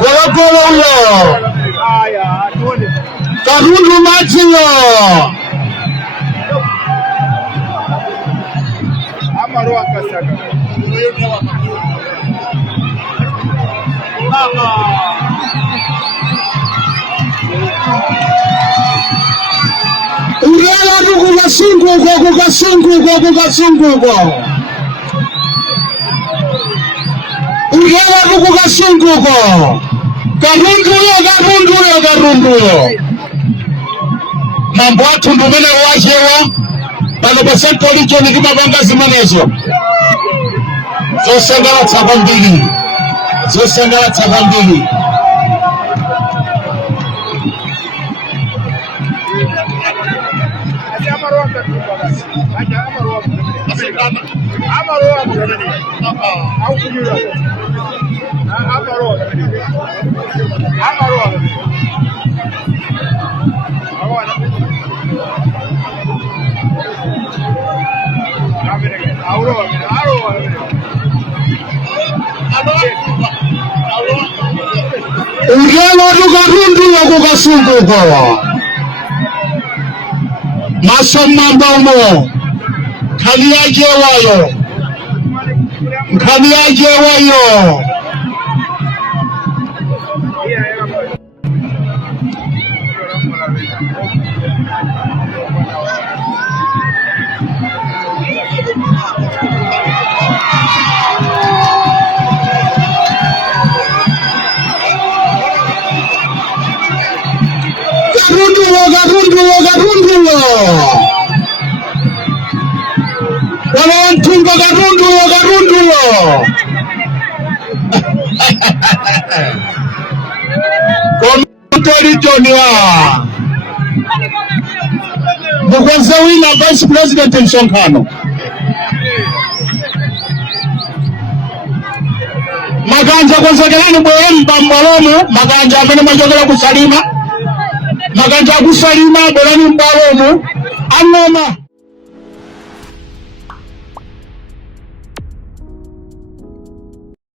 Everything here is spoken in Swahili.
Gologolo huyo. Karundu Matio. Amaroa Kasaga. Urela kukasunguko. Urela kukasunguko. Karundu yo. Mambo atu ndumene wajewa. Bano basento licho ni kima banga zimanezo. Zosengala tabambili. Ungelo tukarundu ya kukasunguko. Masomambomo. Kaliaje wayo. Garundu. Wanantunga garundu. Komutori Jonia. Mugwenza wina Vice President Mshonkano. Maganja kwanza kelani mwemba mbalomu. Maganja amene majogela kusalima. Maganja kusalima bolani mbalomu. Anoma.